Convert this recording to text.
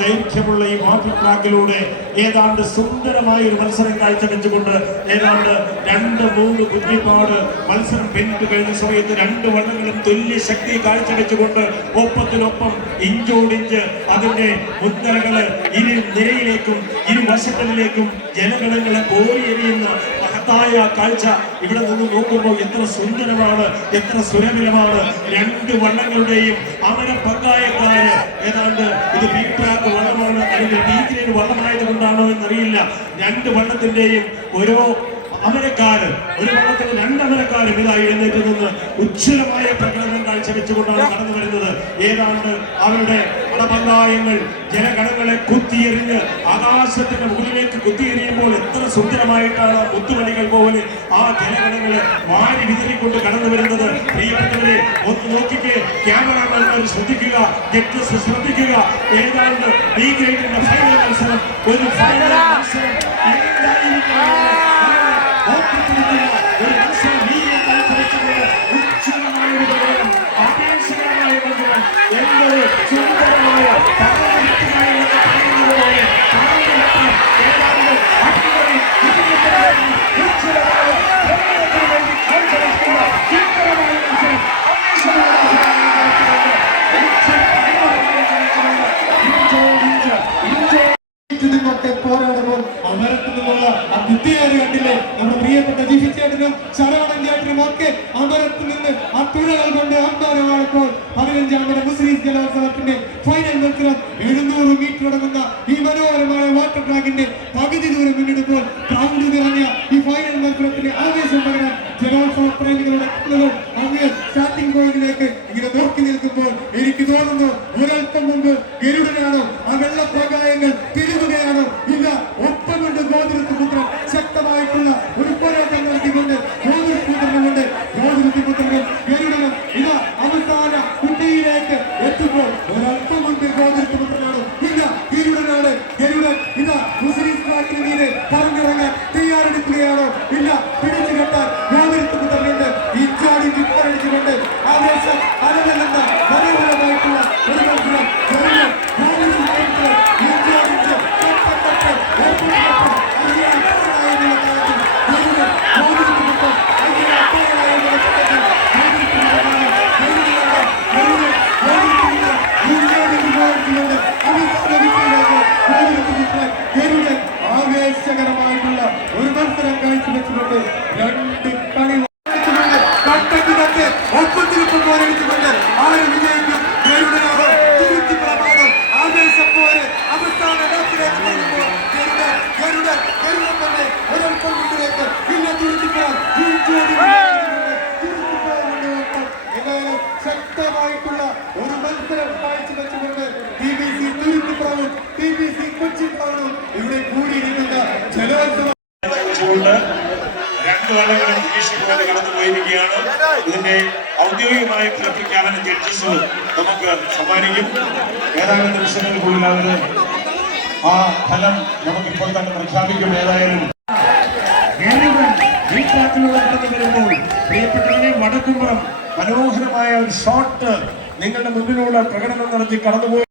ദൈർഘ്യമുള്ള ഈ വാട്ടർ ട്രാക്കിലൂടെ ഏതാണ്ട് സുന്ദരമായ ഒരു മത്സരം കാഴ്ചവെച്ചുകൊണ്ട് ഏതാണ്ട് 2-3 കുറ്റിപ്പാട് മത്സരം പിന്നിട്ട് കഴിഞ്ഞ സമയത്ത് 2 വള്ളങ്ങളും തുല്യ ശക്തി കാഴ്ചവെച്ചുകൊണ്ട് ഒപ്പത്തിനൊപ്പം ഇഞ്ചോടിഞ്ച് അതിന്റെ മുൻനിരകള് ഇരു നിരയിലേക്കും ഇരുവശങ്ങളിലേക്കും ജനഗണങ്ങളെ കോരിയെറിയുന്ന മഹത്തായ കാഴ്ച ഇവിടെ നിന്ന് നോക്കുമ്പോൾ എത്ര സുന്ദരമാണ്, എത്ര സുരഭിലമാണ്. 2 വള്ളങ്ങളുടെയും അമര പങ്കായക്കാര് ഏതാണ്ട് ഇത് ബീട്രാക്ക് വള്ളമാണ് അല്ലെങ്കിൽ ബീച്ചിന് വള്ളമായത് കൊണ്ടാണോ എന്നറിയില്ല. 2 വള്ളത്തിന്റെയും ഓരോ അമരക്കാര്, ഒരു വള്ളത്തിന് 2 അമരക്കാരും ഇതായി എഴുന്നേറ്റ് നിന്ന് ഉജ്ജ്വലമായ പ്രകടനം കാഴ്ചവെച്ചുകൊണ്ടാണ് കടന്നു വരുന്നത്. ഏതാണ്ട് അവരുടെ പടപങ്കായങ്ങൾ ജനഗണങ്ങളെ കുത്തിയെറിഞ്ഞ് ആകാശത്തിന്റെ മുകളിലേക്ക് കുത്തിയെറിയുമ്പോൾ എത്ര സുന്ദരമായിട്ടാണ് മുത്തുമണികൾ പോലെ ആ ജനഗണങ്ങളെ വാരി വിതറിക്കൊണ്ട് കടന്നു വരുന്നത്. പ്രിയപ്പെട്ടവരെ ഒന്ന് നോക്കിക്കേ, ക്യാമറമാൻമാർ ശ്രദ്ധിക്കുക, ജഡ്ജസ് ശ്രദ്ധിക്കുക. ഏതാണ്ട് ബി ഗ്രേഡിന്റെ ഫൈനൽ മത്സരം, ഒരു ഫൈനൽ മത്സരം പോരാടുമ്പോൾ അമരത്തിൽ നിന്നുള്ള ആ കുത്തിയേറി കണ്ടില്ലേ നമ്മുടെ പ്രിയപ്പെട്ട ജിഫി ചേട്ടനും ശരവണൻ ചേട്ടനും ഒക്കെ അമരത്തിൽ നിന്ന് ആ തുഴകൾ കൊണ്ട് അമ്പരമായപ്പോൾ 15ാമത് മുസ്ലിം ജലോത്സവത്തിന്റെ ഫൈനൽ മത്സരം 700 മീറ്റർ അടങ്ങുന്ന ഈ മനോഹരമായ വാട്ടർ ട്രാക്കിന്റെ പകുതി ദൂരം മുന്നിടുമ്പോൾ ഗ്രൗണ്ട് നിറഞ്ഞ ഈ ഫൈനൽ മത്സരത്തിന്റെ ആവേശം പകരാൻ ജലോത്സവ പ്രേമികളുടെ അങ്ങ് സ്റ്റാർട്ടിംഗ് പോയിന്റിലേക്ക് ഇങ്ങനെ നോക്കി നിൽക്കുമ്പോൾ എനിക്ക് തോന്നുന്നു ഒരൽപ്പം മുമ്പ് ഗരുഡനാണോ ആ വെള്ളപ്രകായങ്ങൾ തിരുവുകയാണോ ഇല്ല, ഒപ്പമുണ്ട് ഗോതിരത്തിപുത്രൻ. ശക്തമായിട്ടുള്ള ഒരു പോരാട്ടം നടത്തിക്കൊണ്ട് ഗോതിരത്തിപുത്രനുണ്ട്. ഗോതിരത്തിപുത്രനും ഗരുഡനും ഇതാ അവസാന കുട്ടിയിലേക്ക് എത്തുമ്പോൾ ഒരൽപ്പം മുൻപ് ഗോതിരത്തിപുത്രനാണോ ഇല്ല, ഗരുഡനാണ്. ഗരുഡൻ ഇതാ മുസ്ലിം ട്രാക്കിന് മീതെ പറഞ്ഞിറങ്ങാൻ തയ്യാറെടുക്കുകയാണോ ഇല്ല, പിടിച്ചു കെട്ടാൻ ഗോതിരത്തിപുത്രനുണ്ട്. ഇഞ്ചാടി ചിത്രടിച്ചുകൊണ്ട് ആവേശം അലവല്ലെന്ന മനോഹരമായിട്ടുള്ള ഒരു മത്സരം. ആവേശകരമായിട്ടുള്ള ഒരു മത്സരം കാഴ്ചവെച്ചുകൊണ്ട് 2 കളി ഒപ്പത്തിനൊപ്പം പോരടിച്ചുകൊണ്ട് ആര് വിജയിക്കും? ഗരുഡനാണ്. തിരുത്തിപ്രമാണം ആവേശം പോലെ അവസാന ഡോക്കിലേക്ക് പോകുമ്പോൾ ഗരുഡൻ തന്നെ ഒരൽപ്പം മുന്നിലേക്ക് പിന്നെ എന്തായാലും ശക്തമായിട്ടുള്ള ഒരു മത്സരം കാഴ്ചവെച്ചുകൊണ്ട് TBC തിരുത്തിപ്രവും TBC കൊച്ചി ടൗണും ഇവിടെ കൂടിയിരിക്കുന്ന ജലോത്സവം 2 വള്ളങ്ങളും പോലെ കടന്നു പോയിരിക്കുകയാണ്. ഇതിന്റെ ഔദ്യോഗികമായ ഫലപ്രഖ്യാപനം ജഡ്ജസ് നമുക്ക് സമ്മാനിക്കും. ഏതാനും നിമിഷങ്ങൾക്കുള്ളിൽ അവര് ആ ഫലം നമുക്കിപ്പോൾ തന്നെ പ്രഖ്യാപിക്കും. ഏതായാലും വരുമ്പോൾ പ്രിയപ്പെട്ടവരെ വടക്കുംപുറം മനോഹരമായ ഒരു ഷോട്ട് നിങ്ങളുടെ മുന്നിലൂടെ പ്രകടനം നടത്തി കടന്നുപോയി.